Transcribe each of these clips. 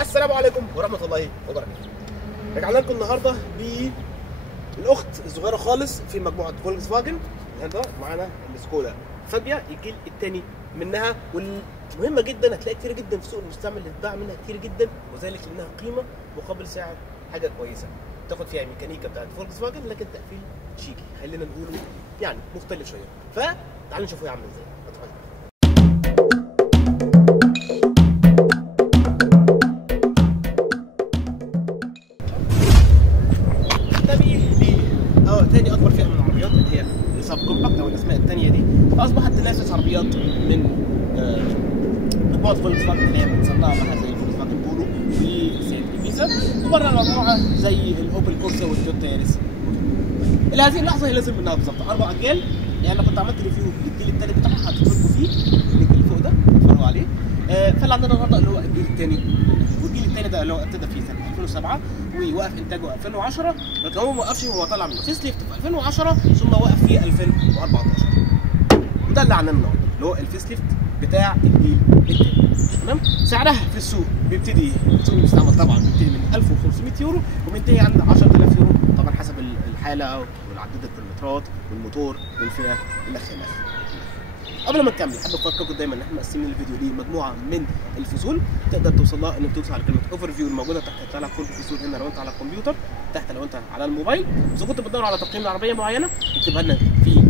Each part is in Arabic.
السلام عليكم ورحمه الله وبركاته. رجعنا لكم النهارده بالاخت الصغيره خالص في مجموعه فولكس فاجن. النهارده معانا السكودا فابيا الجيل الثاني منها، والمهمه جدا هتلاقي كتير جدا في سوق المستعمل اللي اتباع منها كتير جدا، وذلك انها قيمه مقابل سعر، حاجه كويسه تاخد فيها الميكانيكا بتاعت فولكس فاجن لكن تقفيل شيكي، خلينا نقوله يعني مختلف شويه. فتعالوا نشوفوا هي عامله ازاي. تاني اكبر فئه من العربيات اللي هي السب كومباكت او الاسماء الثانيه دي، فاصبحت تنافس عربيات من مجموعه فولكس فاجن اللي هي متصنعه معاها زي الفولكس فاجن بولو وسيات إبيزا، وبره المجموعه زي الاوبل كورسا والتويوتا ياريس. الى هذه اللحظه هي لازم منها بالظبط 4 اجيال. يعني انا كنت عملت ريفيو للجيل الثالث بتاعها، هتتفرجوا فيه اللينك اللي فوق ده اتفرجوا عليه. فاللي عندنا النهارده اللي هو الجيل الثاني، والجيل الثاني ده اللي هو ابتدى في سنه 2007 ووقف انتاجه 2010، لكن هو ما وقفش، هو طلع من فيس ليفت في 2010 ثم وقف في 2014. وده اللي عندنا النهارده اللي هو الفيس ليفت بتاع الجيل الثاني. تمام؟ سعرها في السوق بيبتدي، السوق المستعمل طبعا بيبتدي من 1500 يورو وبينتهي عند 10000 يورو طبعا حسب الحاله والعداد الكيلومترات والموتور والفئه الى اخره. قبل ما نكمل حابب افكركم دايما ان احنا مقسمين الفيديو لمجموعه من الفصول تقدر توصل لها انك تدوس على كلمه اوفر فيو الموجوده تحت، هيطلع لك كل الفصول هنا لو انت على الكمبيوتر، تحت لو انت على الموبايل. اذا كنت بتدور على تقييم لعربيه معينه اكتبها لنا في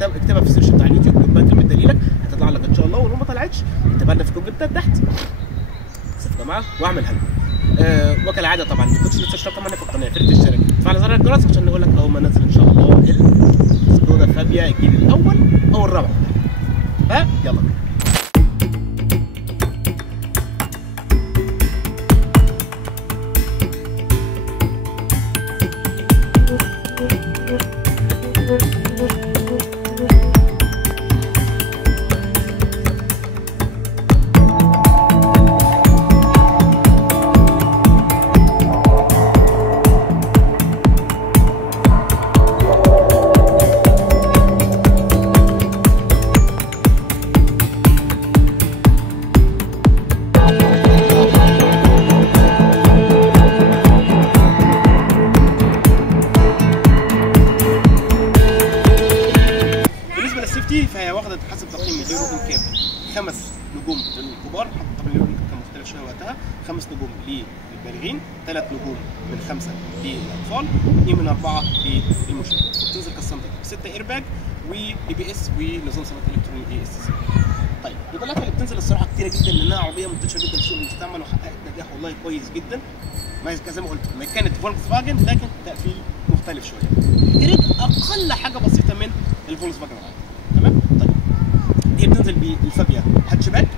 اكتبها في السيرش بتاع اليوتيوب، اكتب كلمه دليلك هتطلع لك ان شاء الله، ولو ما طلعتش اكتبها لنا في الكومنتات تحت يا جماعه واعملها لنا. وكالعاده طبعا ما كنتش لسه اشتركت معانا في القناه يا ريت تشترك وتفعل زر الجرس عشان نقول لك اول ما ننزل ان شاء الله السكودا فابيا الجيل الاول او الرابع. يلا بينا. فهي واخده حسب تقييم اليورو انكاب 5 نجوم للكبار، طبعا اليورو انكاب كان مختلف شويه وقتها، 5 نجوم للبالغين، 3 نجوم من 5 للاطفال، 2 من 4 للمشاة، وبتنزل كالسنتر 6 اير باج وبي بي اس ونظام ثبات الكتروني اي اس سي. طيب الاضافات اللي بتنزل الصراحه كتيره جدا لانها عربيه منتشره جدا في السوق المستعمل وحققت نجاح والله كويس جدا. زي ما قلت ما كانت فولكس فاجن لكن تقفيل مختلف شويه، جريد اقل حاجه بسيطه من الفولكس فاجن العادي. تمام؟ طيب دي بتنزل بالفابيا هاتشباك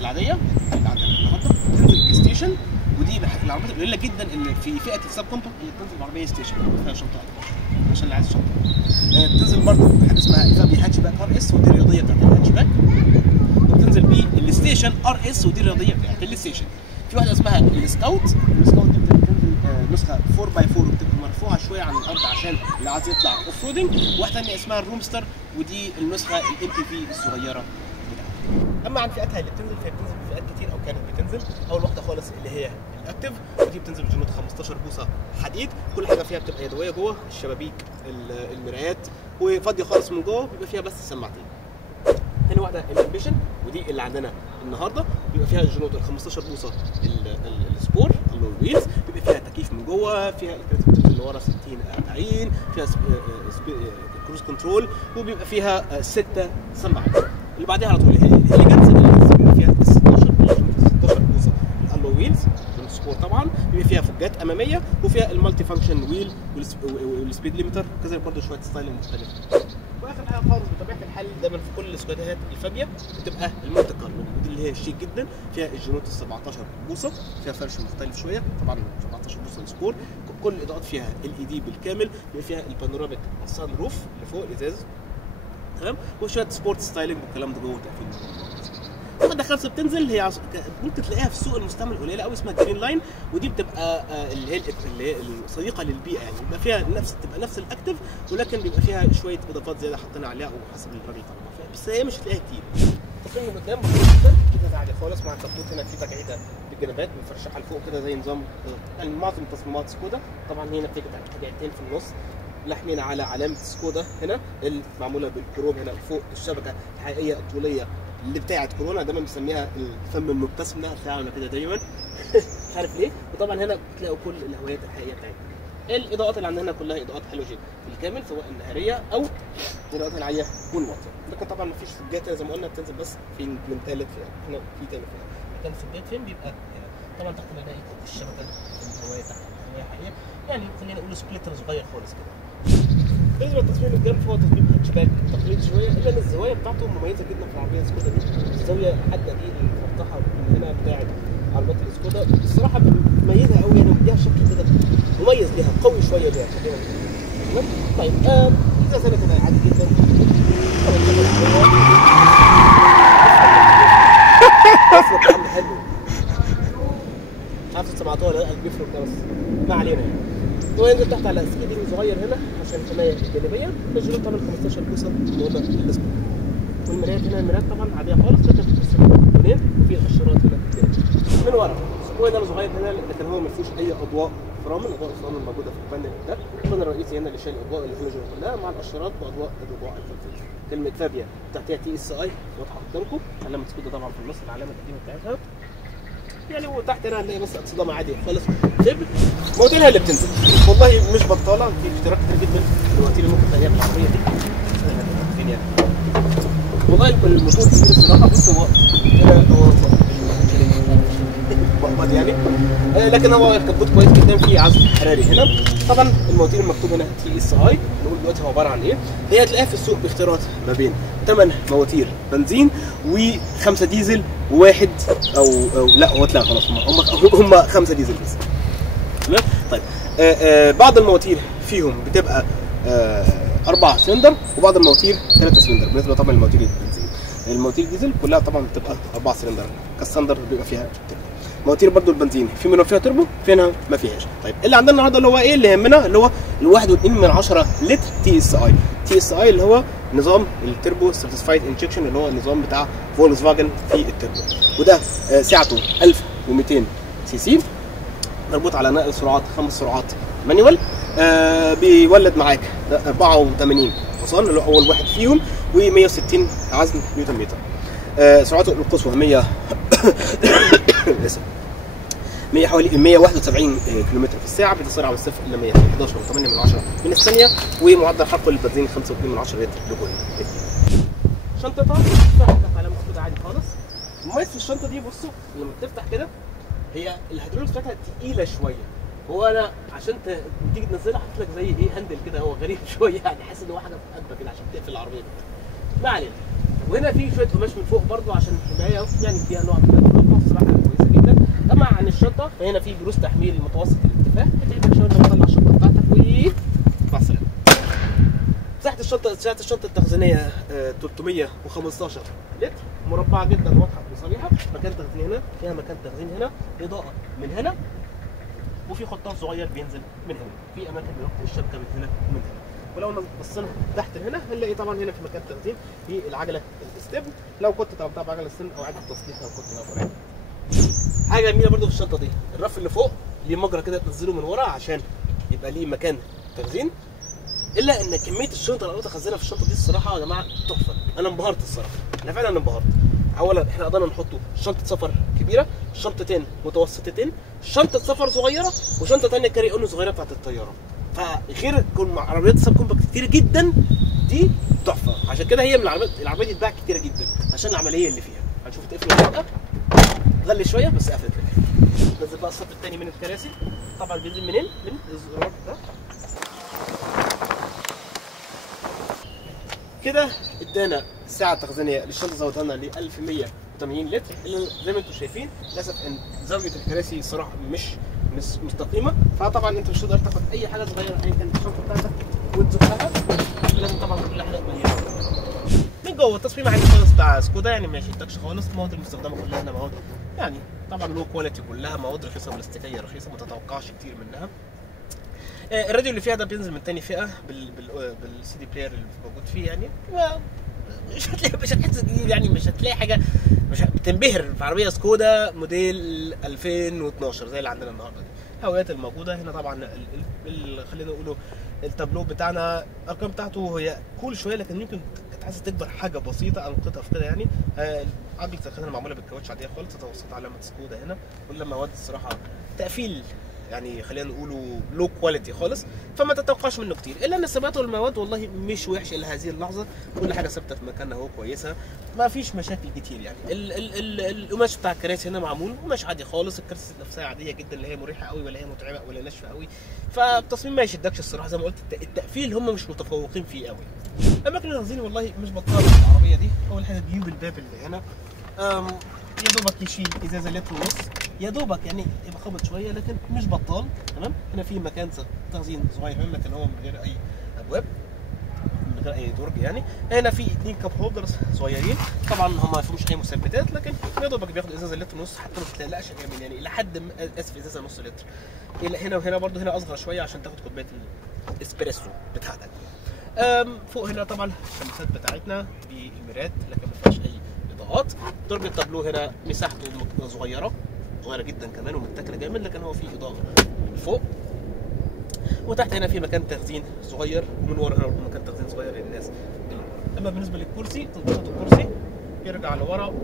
العاديه اللي عندنا النهارده، بتنزل ستيشن، ودي العربيات القليله جدا اللي في فئه السب كومباكت اللي بتنزل بعربيه ستيشن فيها شنطه اكبر عشان اللي عايز شنطه. بتنزل برضه حاجه اسمها الفابيا هاتشباك ار اس ودي الرياضيه بتاعت الهاتشباك، وبتنزل بالستيشن ار اس ودي الرياضيه بتاعت الستيشن. في واحده اسمها السكاوت دي بتنزل نسخه 4 باي 4 وبتبقى مرفوعه شويه عن الارض عشان اللي عايز يطلع اوف رودنج، وواحده ثانيه اسمها الرومستر ودي النسخه الام بي في الصغيره بتاعتها. اما عن فئاتها اللي بتنزل فهي بتنزل بفئات كتير او كانت بتنزل. اول واحده خالص اللي هي الاكتف، ودي بتنزل بجنود 15 بوصه حديد، كل حاجه فيها بتبقى يدويه جوه، الشبابيك المرايات وفاضيه خالص من جوه، بيبقى فيها بس سماعتين. تاني واحده الامبيشن، ودي اللي عندنا النهارده، بيبقى فيها الجنود ال 15 بوصه السبور اللي هو الويلز، بيبقى فيها تكييف من جوه، فيها الكراسي اللي ورا 60 40، فيها كروز كنترول، وبيبقى فيها 6 سماعات. اللي بعديها على طول الهيليجانز اللي بيبقى فيها 16 بوصه الالو ويلز والسبور طبعا، بيبقى فيها فجات اماميه وفيها المالتي فانكشن ويل والسبيد ليميتر، كذلك برده شويه ستايلنج مختلفه. واخر حاجه خالص بطبيعه الحال دايما في كل السكوادات الفابيا بتبقى المونت كارلو، ودي اللي هي شيك جدا، فيها الجنود 17 بوصه، فيها فرش مختلف شويه طبعا 17 بوصه السبور، كل الاضاءات فيها ال دي بالكامل، بيبقى فيها البانوراميك السان روف اللي فوق الازاز. تمام؟ وشويه سبورت ستايلنج والكلام ده جوه تقفيل. واحده خمسه بتنزل هي ممكن تلاقيها في السوق المستعمل قليله قوي، اسمها جرين لاين، ودي بتبقى اللي هي صديقه للبيئه، يعني بيبقى فيها نفس الاكتف، ولكن بيبقى فيها شويه اضافات زياده حاطينها عليها وحسب الراجل طبعا، بس هي مش هتلاقيها كتير. التصميم من قدام بسيط جدا كده عادي خالص، مع الكبوت هنا في تجعيده بالجنبات مفرشحه لفوق كده زي نظام يعني معظم تصميمات سكودا. طبعا هنا بتيجي تجعيدتين في النص لاحمين على علامه سكودا هنا المعموله بالكروم هنا فوق الشبكه الحقيقيه الطوليه اللي بتاعت كورونا، دايما بنسميها الفم المبتسم ده، هتلاقيها عامله كده دايما مش عارف ليه. وطبعا هنا بتلاقوا كل الهوايات الحقيقيه بتاعتنا. الاضاءات اللي عندنا كلها اضاءات هالوجين بالكامل سواء النهاريه او الاضاءات العاليه والواطيه. لكن طبعا مفيش سجات زي ما قلنا بتنزل بس في من ثالث هنا في ثاني فيها. مكان السجات فين بيبقى هنا. طبعا تحت نلاقي الشبكه الهوايه تحت الهوايه حقيقيه، يعني خلينا نقول سبليتر صغير خالص كده. بالنسبه للتصميم الجنب فهو تصميم هاتشباك تقليدي شويه، الا ان الزوايا بتاعته مميزه جدا في العربيه السكودا دي. الزاويه حاده دي المفتحه من هنا بتاعت عربيات السكودا الصراحه مميزه قوي يعني، ومديها شكل كده مميز ليها قوي شويه ليها. طيب اذا سنه كده عادي جدا بيفرق حلو، مش عارف سمعتوها ولا لا، بيفرق ده بس ما علينا يعني. وينزل تحت على سكيدنج صغير هنا عشان الحمايه الجانبيه. الجلود طبعا 15 بوصه موضع الاسم، والمرايات هنا المرايات طبعا عاديه خالص، لكن بتقسم لونين وفي الاشارات هنا من ورا. سبويلر صغير هنا لكن هو ما فيهوش اي اضواء فرامل. اضواء الفرامل الموجوده في البانل ده، البانل الرئيسي هنا اللي شايل الاضواء الهالوجين كلها مع الاشارات واضواء الرجوع الخلفيه. كلمه فابيا تحتها تي اس اي واضحه قدامكم، علامه سكودا طبعا في النص العلامه القديمه بتاعتها يعني. وتحت هنا هنلاقي بس اكسدام عادي خالص فبل مواتيرها اللي بتنزل والله مش بطاله، في اشتراك كتير جدا في المواتير اللي ممكن تلاقيها في العربيه دي فين يعني. والله الموتور كبير الصراحه. بص هو هنا هو مقبض يعني، لكن هو الكبوت كويس جدا، فيه عزل حراري هنا. طبعا المواتير المكتوب هنا تي اس اي، نقول دلوقتي هو عباره عن ايه. هي هتلاقيها في السوق باختيارات ما بين 8 مواتير بنزين و5 ديزل وواحد او لا هو لا خلاص هم 5 ديزل بس. طيب بعض المواتير فيهم بتبقى 4 سلندر وبعض المواتير 3 سلندر. بالنسبه طبعا للمواتير البنزين، المواتير ديزل كلها طبعا بتبقى 4 سلندر كالسندر بيبقى فيها تربو. مواتير برضو البنزين في منها فيها تربو في منها ما فيهاش. طيب اللي عندنا النهارده اللي هو ايه اللي يهمنا، اللي هو ال 1.2 لتر تي اس اي. تي اس اي اللي هو نظام التربو سيرتيفايد انجكشن، اللي هو النظام بتاع فولكس فاجن في التربو، وده سعته 1200 سي سي، مربوط على نقل سرعات 5 سرعات مانيوال. بيولد معاك 84 حصان اللي هو اول واحد فيهم، و160 عزم نيوتن متر. سرعته القصوى 100 حوالي 171 كم في الساعه، بتسرع من 0 الى 100 في 11.8 من الثانيه، ومعدل حرقه للبنزين 5.2 لتر لكل لتر. شنطتها فتحت على مسكوت عادي خالص. المميز في الشنطه دي بصوا لما بتفتح كده هي الهيدروليكس بتاعتها تقيله شويه. هو انا عشان تيجي تنزلها حاطط لك زي ايه هاندل كده، هو غريب شويه يعني، حاسس ان هو حاجه قد كده عشان تقفل العربيه ما علينا. وهنا في شويه قماش من فوق برضو عشان الحمايه، يعني فيها نوع من النظافه الصراحه كويسه جدا. اما عن الشنطه فهنا في جروس تحميل متوسط الارتفاع، هتعمل شويه لما تطلع الشنطه بتاعتك مع السلامه. مساحه الشنطه التخزينيه 315 لتر، مربعه جدا واضحه وصريحه. مكان تخزين هنا، فيها مكان تخزين هنا، اضاءه من هنا، وفي خطاف صغير بينزل من هنا، في اماكن بنحط الشبكه من هنا ومن هنا. ولو بصينا تحت هنا هنلاقي طبعا هنا في مكان تخزين في العجله الستيب، لو كنت طبعا بعجله ستيب او عجله تصليح لو كنت ناقص. حاجه جميله برده في الشنطه دي، الرف اللي فوق ليه مجرى كده تنزله من ورا عشان يبقى ليه مكان تخزين. الا ان كميه الشنطه اللي انا مخزنها في الشنطه دي الصراحه يا جماعه تحفه، انا انبهرت الصراحه، انا فعلا انبهرت. اولا احنا قدرنا نحطه شنطه سفر كبيره، شنطتين متوسطتين، شنطه سفر صغيره، وشنطه ثانيه كاري اون صغيره بتاعت الطياره. فغير كون عربيات سب كومباكت كتير جدا دي تحفه. عشان كده هي من العربيات دي تتباع كتيره جدا عشان العمليه اللي فيها. هنشوف تقفل ولا غلي شويه بس قفلت لك. نزل بقى الصف الثاني من الكراسي، طبعا بينزل منين؟ من الزرار ده كده. ادانا الساعه التخزينيه للشنطه زودها لنا ل 1180 لتر، اللي زي ما انتم شايفين للاسف ان زاويه الكراسي الصراحه مش مستقيمه، فطبعا انت مش هتقدر تاخد اي حاجه صغيره ايا كانت الشنطه بتاعتك وتزقها، لازم طبعا كل حاجه مليانه. من جوه التصميم عادي خالص بتاع سكودا، يعني ما يشدكش خالص. المواد المستخدمه كلها هنا مواد يعني طبعا لو كواليتي، كلها مواد رخيصه بلاستيكيه رخيصه ما تتوقعش كتير منها. الراديو اللي فيها ده بينزل من تاني فئه بالسي دي بلاير اللي موجود فيه، يعني مش هتحس جديد يعني، مش هتلاقي حاجه، مش بتنبهر في عربيه سكودا موديل 2012 زي اللي عندنا النهارده دي. الهوايات الموجوده هنا طبعا خلينا نقوله التابلو بتاعنا الارقام بتاعته هي كول شويه، لكن يمكن كانت عايزه تكبر حاجه بسيطه انقطها في كده يعني. عجله الخزانه معموله بالكاوتش عاديه خالص، تتوسط علامه سكودا هنا. كل المواد الصراحه تقفيل يعني خلينا نقوله لو كواليتي خالص، فما تتوقعش منه كتير، الا ان الثبات والمواد والله مش وحش الى هذه اللحظه، كل حاجه ثابته في مكانها اهو كويسه، ما فيش مشاكل كتير يعني. القماش بتاع الكراسي هنا معمول قماش عادي خالص، الكراسي نفسها عاديه جدا، لا هي مريحه قوي ولا هي متعبه ولا ناشفه قوي، فالتصميم ما يشدكش الصراحه. زي ما قلت التقفيل هم مش متفوقين فيه قوي. اماكن التخزين والله مش بطاله في العربيه دي. اول حاجه جيوب الباب اللي هنا يا دوبك يشيل ازازه لتر ونص، يا دوبك يعني يبقى خبط شويه لكن مش بطال. تمام. هنا في مكان تخزين صغير لكن هو من غير اي ابواب، من غير اي درج يعني. هنا في 2 كاب هولدرز صغيرين، طبعا هم ما فيهمش اي مثبتات، لكن يا دوبك بياخدوا ازازه لتر ونص، حتى ما بتقلقش جامد يعني لحد اسف ازازه نص لتر. هنا وهنا برده هنا اصغر شويه عشان تاخد كوبايه الاسبريسو بتاعتك. فوق هنا طبعا الشمسات بتاعتنا بالمرايات لكن ما فيهاش اي اضاءات. درج التابلو هنا مساحته صغيره جدا كمان ومتاكله جامد، لكن هو فيه اضاءه من فوق. وتحت هنا في مكان تخزين صغير، ومن ورا هنا مكان تخزين صغير للناس. اما بالنسبه للكرسي، تظبيط الكرسي يرجع لورا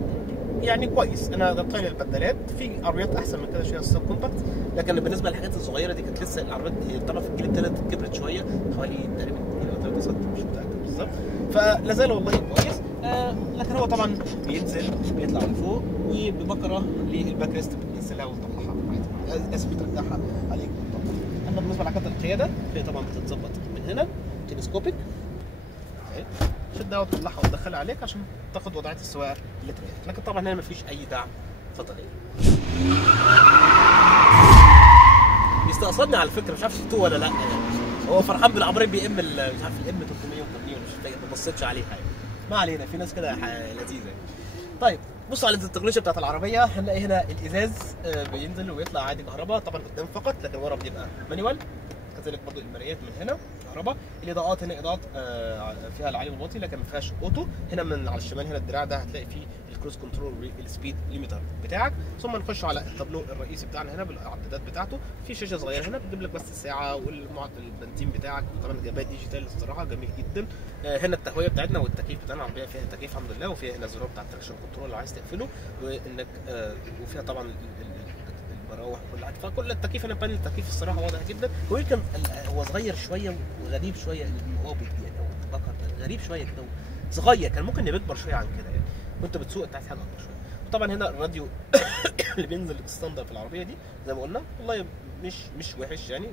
يعني كويس. انا غطينا البدلات في عربيات احسن من كده شويه السب كومباكت، لكن بالنسبه للحاجات الصغيره دي كانت لسه العربيات هي طبعا في الجيل الثالث كبرت شويه، حوالي تقريبا 2 او 3 سم مش متاكد بالظبط، فلا زال والله كويس. لكن هو طبعا بينزل بيطلع لفوق، وببكره للباك ريست بتنزلها وتطلعها اسف بترجعها عليك. اما بالنسبه لعجله القياده فهي طبعا بتتظبط من هنا تلسكوبيك، شدها وتطلعها وتدخلها عليك عشان تاخد وضعيه السواقه اللي تريحك، لكن طبعا هنا مفيش اي دعم فضلي. بيستقصدني على فكره، مش عارف شفتوه ولا لا يعني، هو فرحان بالعربيه بي ام مش عارف الام 380 مش فاكر، ما بصيتش عليها يعني. ما علينا، في ناس كده لذيذه يعني. طيب بصوا على التكنولوجيا بتاعت العربيه، هنلاقي هنا الازاز بينزل ويطلع عادي كهرباء، طبعا قدام فقط، لكن ورا بيبقى مانيوال. كذلك برضو المرايات من هنا كهرباء. الاضاءات هنا اضاءات فيها العالي والواطي لكن ما فيهاش اوتو. هنا من على الشمال هنا الدراع ده هتلاقي فيه الكروز كنترول والسبيد ليميتر بتاعك. ثم نخش على التابلو الرئيسي بتاعنا هنا بالاعدادات بتاعته. في شاشه صغيره هنا بتجيب لك بس الساعه والمعدل البنزين بتاعك، طبعا جايبها ديجيتال الصراحه جميل جدا. هنا التهويه بتاعتنا والتكييف بتاعنا، العربيه فيها تكييف الحمد لله، وفيها هنا الزرار بتاع التراكشن كنترول لو عايز تقفله، وانك وفيها طبعا مراوح وكل حاجه. فكل التكييف هنا بانل التكييف الصراحه واضح جدا، ويمكن هو صغير شويه وغريب شويه المقابض يعني، او البكر غريب شويه كده صغير، كان ممكن يكبر شويه عن كده يعني، وانت بتسوق انت عايز حاجه اكبر شويه. وطبعا هنا الراديو اللي بينزل ستاندر في العربيه دي زي ما قلنا والله مش وحش يعني،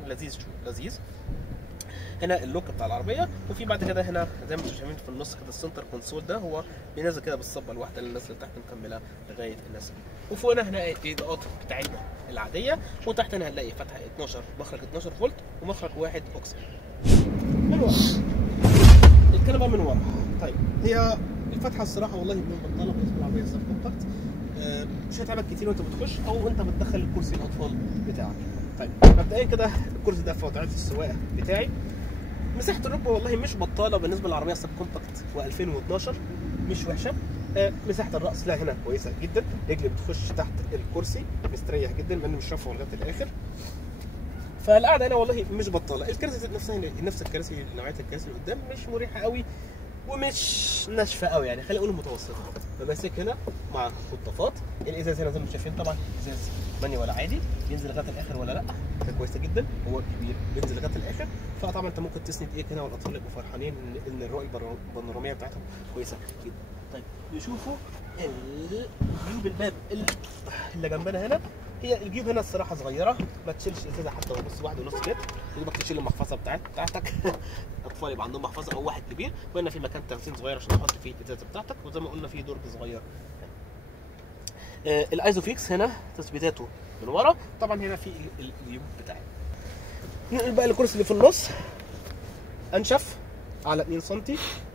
لذيذ. هنا اللوك بتاع العربيه، وفي بعد كده هنا زي ما انتم شايفين في النص كده السنتر كونسول ده هو بينزل كده بالصبه الواحده للناس اللي تحت مكمله لغايه الناس. وفوقنا هنا الاضاءات بتاعتنا العاديه، وتحت هنا هنلاقي فتحه 12 مخرج 12 فولت ومخرج 1 اوكسجين. من ورا الكلام بقى من ورا. طيب هي الفتحه الصراحه والله من بطاله بالنسبه للعربيه السب كومباكت، مش هتعبك كتير وانت بتخش او انت بتدخل الكرسي الاطفال بتاعك. طيب مبدئيا كده الكرسي ده في وضعيه السواقه بتاعي، مساحه الركبه والله مش بطاله بالنسبه للعربيه السب كومباكت و2012 مش وحشه. مساحه الراس لا هنا كويسه جدا، رجلي بتخش تحت الكرسي مستريح جدا مع اني مش رافعه لغايه الاخر، فالقعده هنا والله مش بطاله. الكراسي نفسها نفس الكراسي نوعيه الكراسي اللي قدام مش مريحه قوي ومش ناشفه قوي يعني، خلينا نقول متوسطه. بماسك هنا مع خطافات. الازاز هنا زي ما انتم شايفين طبعا ازاز مانيوال عادي، ينزل لغايه الاخر ولا لا، ده كويسه جدا، هو كبير بينزل لغايه الاخر، فطبعا انت ممكن تسند ايدك هنا والاطفال يبقوا فرحانين ان الرؤيه البانوراميه بتاعتهم كويسه جدا. طيب نشوفوا جيوب الباب اللي جنبنا هنا. هي الجيوب هنا الصراحه صغيره، ما تشيلش ازازه حتى لو نص 1.5 لتر، يبقى تشيل المحفظه بتاعتك اطفال يبقى عندهم محفظه او واحد كبير، وهنا في مكان تخزين صغير عشان تحط فيه الازازه بتاعتك، وزي ما قلنا في درج صغير. الايزوفيكس هنا تثبيتاته من ورا، طبعا هنا في الجيوب بتاعي. ننقل بقى الكرسي اللي في النص، انشف على 2 سم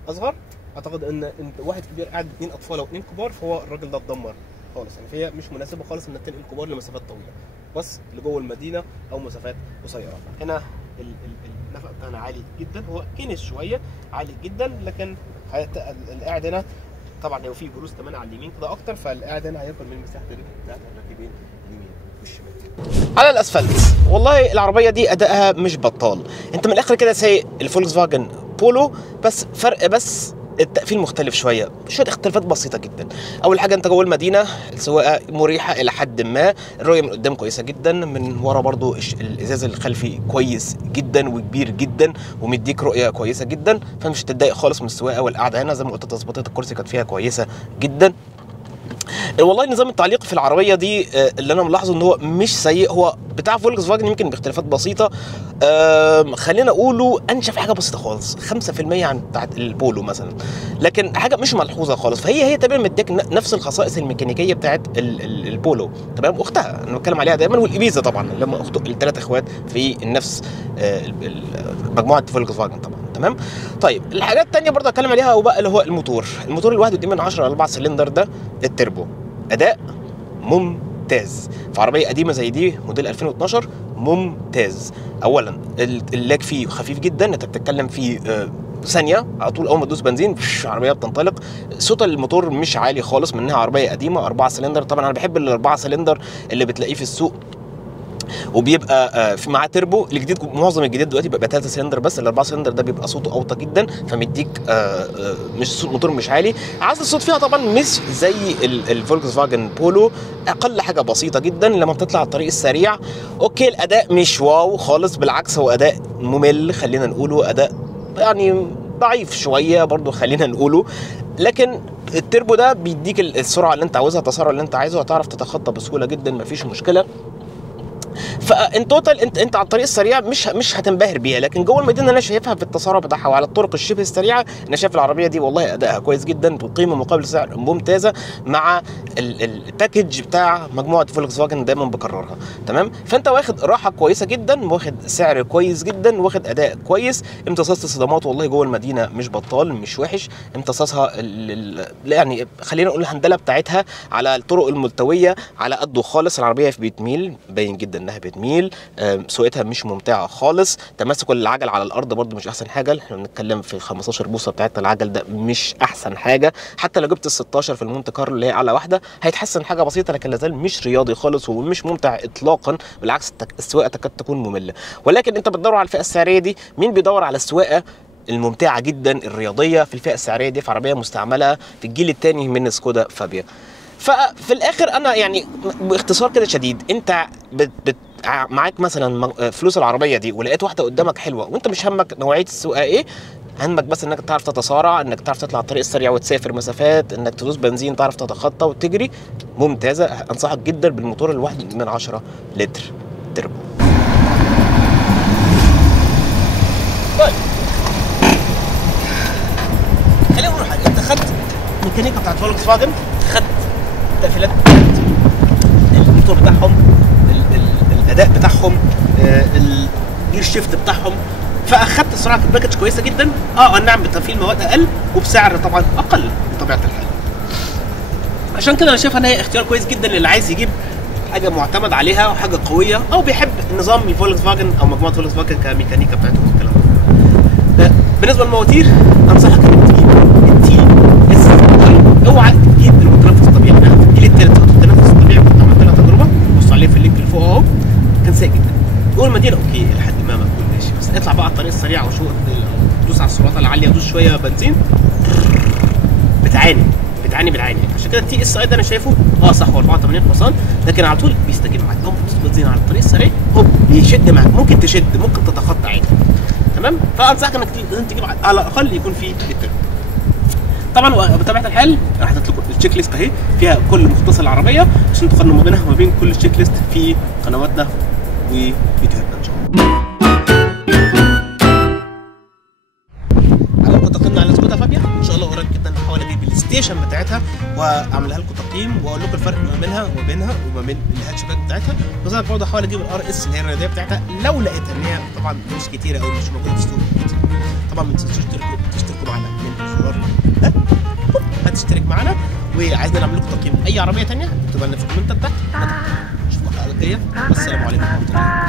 اصغر. اعتقد ان واحد كبير قاعد ب2 اطفال او 2 كبار، فهو الراجل ده اتدمر خالص يعني، فهي مش مناسبه خالص انك تنقل كبار لمسافات طويله، بس لجوه المدينه او مسافات قصيره. هنا النفق بتاعنا عالي جدا، هو كنس شويه عالي جدا، لكن القاعد هنا طبعا هو في بروز كمان على اليمين كده اكتر، فالقاعد هنا هياكل من مساحه الرجل بتاعت الراكبين اليمين والشمال. على الاسفلت والله العربيه دي ادائها مش بطال، انت من الاخر كده سايق الفولكس فاجن بولو، بس فرق بس التقفيل مختلف شويه اختلافات بسيطه جدا. اول حاجه انت جوه المدينه السواقه مريحه الى حد ما، الرؤيه من قدام كويسه جدا، من ورا برضو الازاز الخلفي كويس جدا وكبير جدا ومديك رؤيه كويسه جدا، فمش هتتضايق خالص من السواقه. والقعده هنا زي ما قلت تظبيطات الكرسي كانت فيها كويسه جدا. والله نظام التعليق في العربيه دي اللي انا ملاحظه ان هو مش سيء، هو بتاع فولكس فاجن يمكن باختلافات بسيطه، خلينا اقوله انشف حاجه بسيطه خالص 5% عن بتاعت البولو مثلا، لكن حاجه مش ملحوظه خالص، فهي تقريبا مديك نفس الخصائص الميكانيكيه بتاعت البولو تمام، اختها انا بتكلم عليها دايما، والابيزا طبعا لما الثلاث اخوات في نفس مجموعه فولكس فاجن طبعا تمام. طيب الحاجات الثانيه برضه هتكلم عليها وبقى اللي هو الموتور الواحد 2.10 4 سلندر ده التربو، اداء ممتاز في عربيه قديمه زي دي موديل 2012 ممتاز. اولا اللاج فيه خفيف جدا، انت بتتكلم فيه ثانيه على طول، اول ما تدوس بنزين عربيه بتنطلق. صوت الموتور مش عالي خالص، منها عربيه قديمه 4 سلندر، طبعا انا بحب ال4 سلندر اللي بتلاقيه في السوق وبيبقى في معاه تربو. الجديد معظم الجديد دلوقتي بيبقى 3 سلندر بس، ال4 سلندر ده بيبقى صوته اوطى جدا، فمديك مش صوت موتور مش عالي. عزل الصوت فيها طبعا مش زي الفولكس فاجن بولو، اقل حاجه بسيطه جدا لما بتطلع على الطريق السريع. اوكي الاداء مش واو خالص، بالعكس هو اداء ممل، خلينا نقوله اداء يعني ضعيف شويه برضو خلينا نقوله، لكن التربو ده بيديك السرعه اللي انت عاوزها، التسارع اللي انت عايزه، هتعرف تتخطى بسهوله جدا مفيش مشكله. فان توتال انت على الطريق السريع مش هتنبهر بيها، لكن جوه المدينه انا شايفها في التسارع بتاعها وعلى الطرق الشبه السريعه انا شايف العربيه دي والله ادائها كويس جدا، بقيمه مقابل سعر ممتازه مع الباكج بتاع مجموعه فولكس فاجن دايما بكررها تمام. فانت واخد راحه كويسه جدا، واخد سعر كويس جدا، واخد اداء كويس. امتصاص الصدمات والله جوه المدينه مش بطال مش وحش، امتصاصها يعني خلينا نقول الهندله بتاعتها على الطرق الملتويه على قده خالص. العربيه بتميل باين جدا انها بتميل، سواقتها مش ممتعه خالص. تماسك العجل على الارض برده مش احسن حاجه، احنا بنتكلم في 15 بوصه بتاعت العجل ده مش احسن حاجه، حتى لو جبت ال16 في المونت كارلو اللي هي اعلى واحده هيتحسن حاجه بسيطه، لكن لازال مش رياضي خالص ومش ممتع اطلاقا، بالعكس السواقه تكاد تكون ممله. ولكن انت بتدور على الفئه السعريه دي، مين بيدور على السواقه الممتعه جدا الرياضيه في الفئه السعريه دي في عربيه مستعمله في الجيل الثاني من سكودا فابيا؟ ففي الاخر انا يعني باختصار كده شديد، انت معاك مثلا فلوس العربيه دي ولقيت واحده قدامك حلوه وانت مش همك نوعيه السواقه ايه، همك بس انك تعرف تتسارع، انك تعرف تطلع الطريق السريع وتسافر مسافات، انك تدوس بنزين تعرف تتخطى وتجري، ممتازه. انصحك جدا بالموتور ال1.10 لتر تربو. طيب خلينا نقول حاجه، انت خدت الميكانيكا بتاعت فولكس فاجن، خدت التقفيلات الموتور بتاعهم، الاداء بتاعهم، الجير شيفت بتاعهم، فاخدت سرعه الباكج كويسه جدا. نعم بتفعيل مواد اقل وبسعر طبعا اقل بطبيعه الحال. عشان كده انا شايف ان هي اختيار كويس جدا للي عايز يجيب حاجه معتمد عليها وحاجه قويه، او بيحب نظام الفولكس فاجن او مجموعه فولكس فاجن كميكانيكا بتاعتهم والكلام ده. بالنسبه للمواتير انصحك انك تجيب التي اس، اوعى تجيب المتنفس الطبيعي بتاعها. الجيل الثالث التنفس الطبيعي كنت عملت لها تجربه، بص عليه في اللينك اللي فوق اهو، كان سيء جدا. جوه المدينه اوكي لحد ما مقبول ماشي، بس اطلع بقى على الطريق السريع وشو دوس على السرعات العاليه، دوس شويه بنزين، بتعاني. عشان كده التي اس اي ده انا شايفه صح، هو 84 حصان، لكن على طول بيستجيب معاك. اول ما تدوس بنزين على الطريق السريع هوب بيشد معاك، ممكن تشد ممكن تتخطى عادي تمام. فانصحك انك لازم تجيب على الاقل يكون فيه التربو. طبعا بطبيعه الحال راح احط لكم التشيك ليست اهي فيها كل مختصر العربيه عشان تقارنوا ما بينها وما بين كل التشيك ليست في قنواتنا وفيديوهاتنا ان شاء الله. على ما تقييمنا على سكودا فابيا ان شاء الله قريب جدا هحاول اجيب الستيشن بتاعتها واعملها لكم تقييم واقول لكم الفرق ما بينها وما بين الهاتشباك بتاعتها. وزي برضه هحاول اجيب الار اس اللي هي الرياضيه بتاعتها لو لقيتها، ان هي طبعا مش كتيره قوي مش موجوده في السوق كتير. طبعا ما تنسوش تشتركوا معانا من الزرار ده، هتشترك معانا، وعايزنا نعمل لكم تقييم اي عربيه ثانيه اكتبوا لنا في الكومنتات تحت. اشوفكم الحلقه الجايه، والسلام عليكم ورحمه الله.